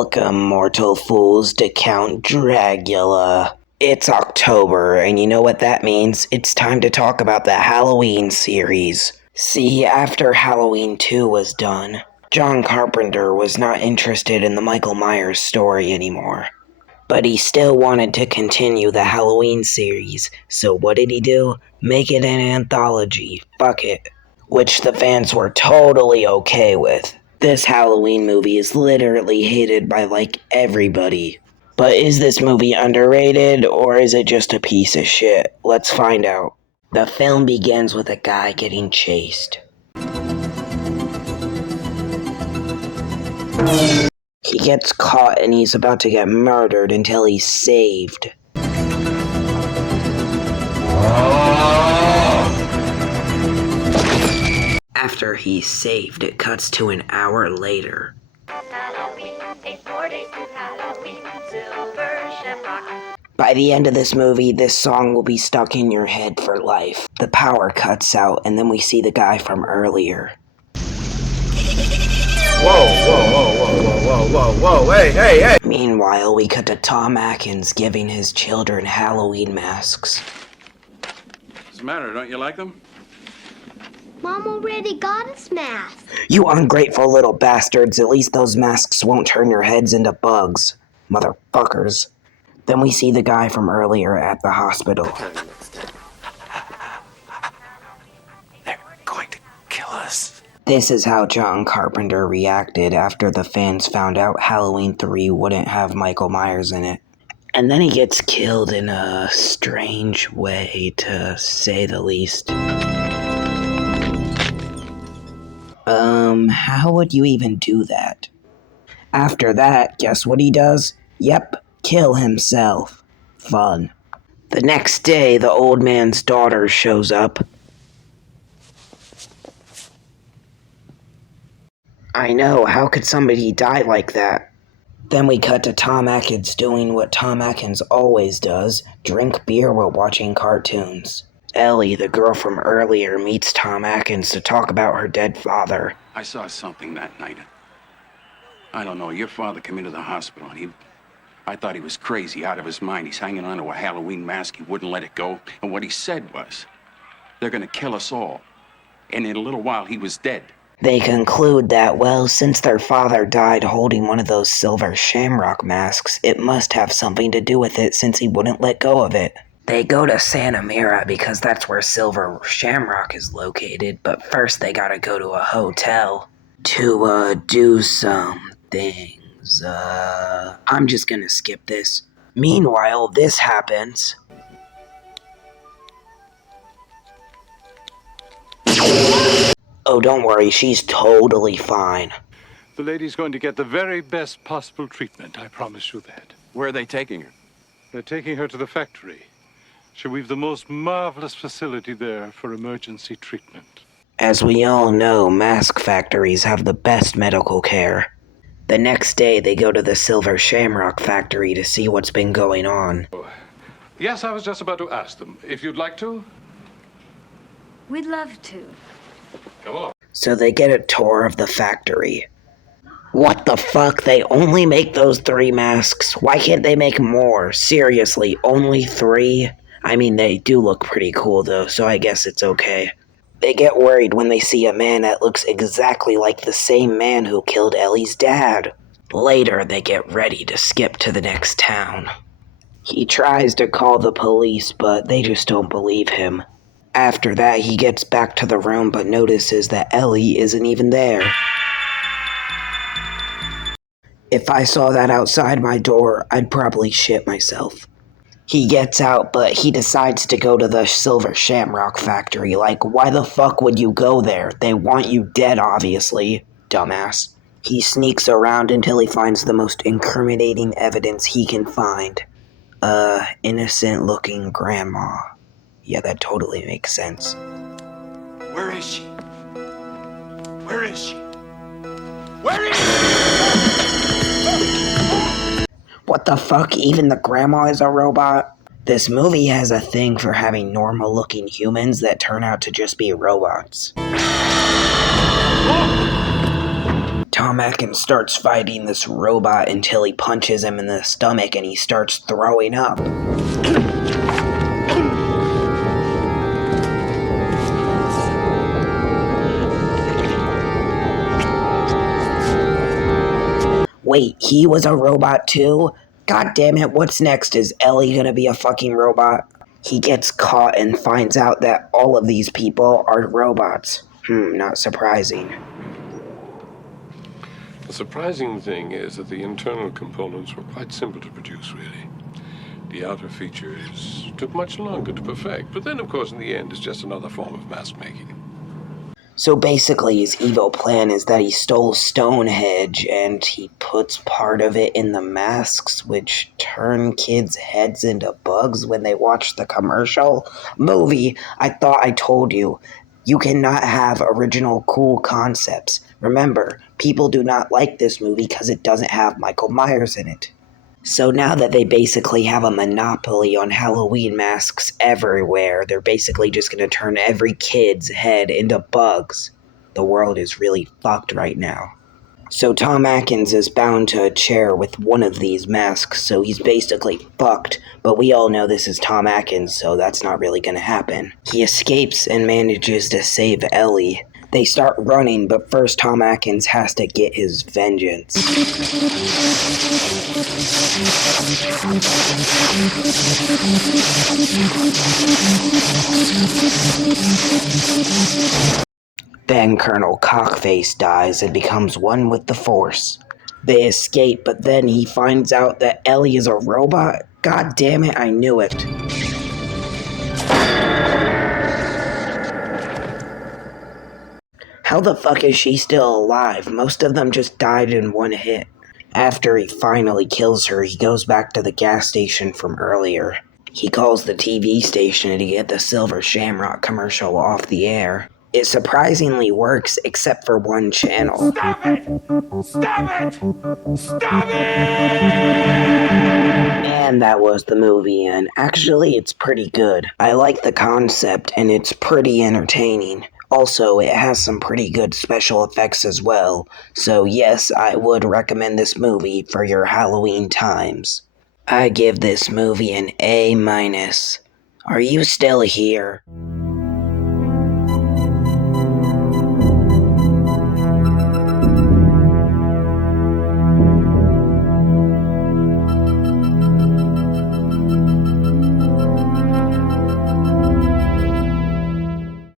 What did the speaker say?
Welcome, mortal fools, to Count Dragula. It's October, and you know what that means. It's time to talk about the Halloween series. See, after Halloween 2 was done, John Carpenter was not interested in the Michael Myers story anymore. But he still wanted to continue the Halloween series, so what did he do? Make it an anthology. Fuck it. Which the fans were totally okay with. This Halloween movie is literally hated by everybody. But is this movie underrated, or is it just a piece of shit? Let's find out. The film begins with a guy getting chased. He gets caught and he's about to get murdered until he's saved. After he's saved, it cuts to an hour later. Halloween, 4 days to Halloween, Silver Shamrock. By the end of this movie, this song will be stuck in your head for life. The power cuts out, and then we see the guy from earlier. Whoa, hey! Meanwhile, we cut to Tom Atkins giving his children Halloween masks. What's the matter, don't you like them? Mom already got us masks. You ungrateful little bastards, at least those masks won't turn your heads into bugs. Motherfuckers. Then we see the guy from earlier at the hospital. They're going to kill us. This is how John Carpenter reacted after the fans found out Halloween 3 wouldn't have Michael Myers in it. And then he gets killed in a strange way, to say the least. How would you even do that? After that, guess what he does? Yep, kill himself. Fun. The next day, the old man's daughter shows up. I know, how could somebody die like that? Then we cut to Tom Atkins doing what Tom Atkins always does, drink beer while watching cartoons. Ellie, the girl from earlier, meets Tom Atkins to talk about her dead father. I saw something that night. I don't know, your father came into the hospital and I thought he was crazy, out of his mind. He's hanging on to a Halloween mask, he wouldn't let it go. And what he said was, they're gonna kill us all. And in a little while, he was dead. They conclude that, well, since their father died holding one of those silver shamrock masks, it must have something to do with it since he wouldn't let go of it. They go to Santa Mira because that's where Silver Shamrock is located, but first they gotta go to a hotel to, do some things. I'm just gonna skip this. Meanwhile, this happens. Oh, don't worry, she's totally fine. The lady's going to get the very best possible treatment, I promise you that. Where are they taking her? They're taking her to the factory. We've the most marvelous facility there for emergency treatment. As we all know, mask factories have the best medical care. The next day, they go to the Silver Shamrock factory to see what's been going on. Yes, I was just about to ask them. If you'd like to? We'd love to. Come on. So they get a tour of the factory. What the fuck? They only make those 3 masks? Why can't they make more? Seriously, only 3? I mean, they do look pretty cool though, so I guess it's okay. They get worried when they see a man that looks exactly like the same man who killed Ellie's dad. Later, they get ready to skip to the next town. He tries to call the police, but they just don't believe him. After that, he gets back to the room but notices that Ellie isn't even there. If I saw that outside my door, I'd probably shit myself. He gets out, but he decides to go to the Silver Shamrock factory. Why the fuck would you go there? They want you dead, obviously. Dumbass. He sneaks around until he finds the most incriminating evidence he can find. Innocent-looking grandma. Yeah, that totally makes sense. Where is she? Where is she? Where is she? What the fuck? Even the grandma is a robot? This movie has a thing for having normal-looking humans that turn out to just be robots. Tom Atkins starts fighting this robot until he punches him in the stomach and he starts throwing up. Wait, he was a robot too? God damn it, what's next? Is Ellie gonna be a fucking robot? He gets caught and finds out that all of these people are robots. Not surprising. The surprising thing is that the internal components were quite simple to produce, really. The outer features took much longer to perfect, but then, of course, in the end, it's just another form of mask making. So basically, his evil plan is that he stole Stonehenge and he puts part of it in the masks, which turn kids' heads into bugs when they watch the commercial. Movie, I thought I told you. You cannot have original cool concepts. Remember, people do not like this movie because it doesn't have Michael Myers in it. So now that they basically have a monopoly on Halloween masks everywhere, they're basically just going to turn every kid's head into bugs. The world is really fucked right now. So Tom Atkins is bound to a chair with one of these masks, so he's basically fucked, but we all know this is Tom Atkins, so that's not really gonna happen. He escapes and manages to save Ellie. They start running, but first Tom Atkins has to get his vengeance. Then Colonel Cockface dies and becomes one with the Force. They escape, but then he finds out that Ellie is a robot? God damn it, I knew it. How the fuck is she still alive? Most of them just died in one hit. After he finally kills her, he goes back to the gas station from earlier. He calls the TV station to get the Silver Shamrock commercial off the air. It surprisingly works, except for one channel. Stop it! Stop it! Stop it! And that was the movie, and actually it's pretty good. I like the concept, and it's pretty entertaining. Also, it has some pretty good special effects as well. So yes, I would recommend this movie for your Halloween times. I give this movie an A-. Are you still here?